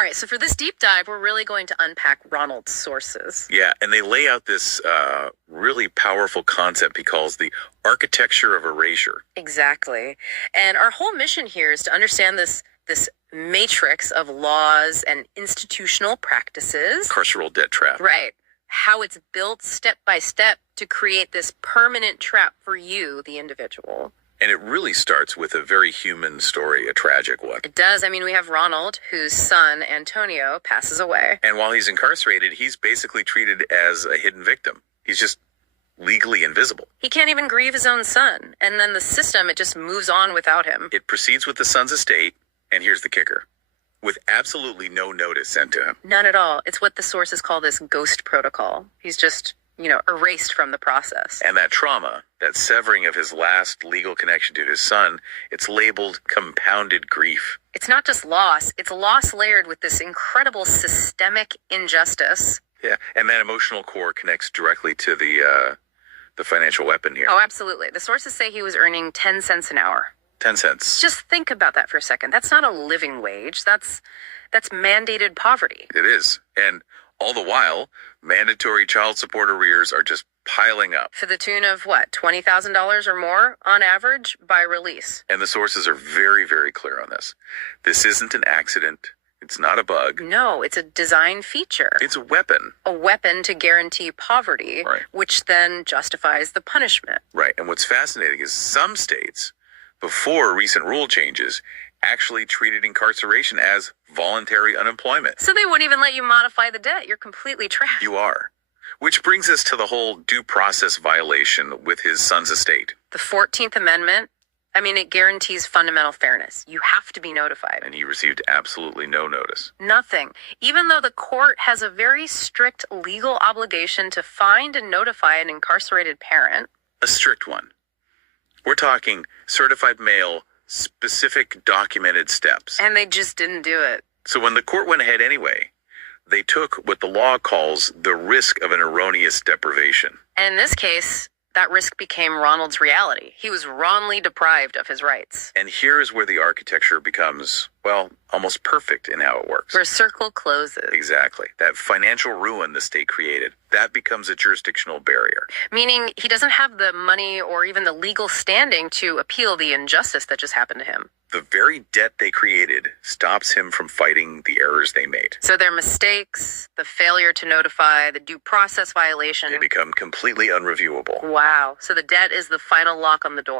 All right, so for this deep dive, we're really going to unpack Ronald's sources. Yeah, and they lay out this really powerful concept he calls the architecture of erasure. Exactly. And our whole mission here is to understand this matrix of laws and institutional practices. Carceral debt trap. Right. How it's built step by step to create this permanent trap for you, the individual. And it really starts with a very human story, a tragic one. It does. I mean, we have Ronald, whose son, Antonio, passes away. And while he's incarcerated, he's basically treated as a hidden victim. He's just legally invisible. He can't even grieve his own son. And then the system, it just moves on without him. It proceeds with the son's estate, and here's the kicker, with absolutely no notice sent to him. None at all. It's what the sources call this ghost protocol. He's just, erased from the process. And that trauma, that severing of his last legal connection to his son, it's labeled compounded grief. It's not just loss. It's loss layered with this incredible systemic injustice. Yeah, and that emotional core connects directly to the financial weapon here. Oh, absolutely. The sources say he was earning 10 cents an hour. 10 cents. Just think about that for a second. That's not a living wage. That's mandated poverty. It is. And all the while, mandatory child support arrears are just piling up. To the tune of what, $20,000 or more on average by release. And the sources are very, very clear on this. This isn't an accident. It's not a bug. No, it's a design feature. It's a weapon. A weapon to guarantee poverty, Right. Which then justifies the punishment. Right. And what's fascinating is some states, before recent rule changes, actually treated incarceration as voluntary unemployment. So they wouldn't even let you modify the debt. You're completely trapped. You are. Which brings us to the whole due process violation with his son's estate. The 14th Amendment, it guarantees fundamental fairness. You have to be notified. And he received absolutely no notice. Nothing. Even though the court has a very strict legal obligation to find and notify an incarcerated parent. A strict one. We're talking certified mail, specific documented steps. And they just didn't do it. So when the court went ahead anyway, they took what the law calls the risk of an erroneous deprivation. And in this case, that risk became Ronald's reality. He was wrongly deprived of his rights. And here is where the architecture becomes, almost perfect in how it works. Where a circle closes. Exactly. That financial ruin the state created, that becomes a jurisdictional barrier. Meaning he doesn't have the money or even the legal standing to appeal the injustice that just happened to him. The very debt they created stops him from fighting the errors they made. So their mistakes, the failure to notify, the due process violation. They become completely unreviewable. Wow. So the debt is the final lock on the door.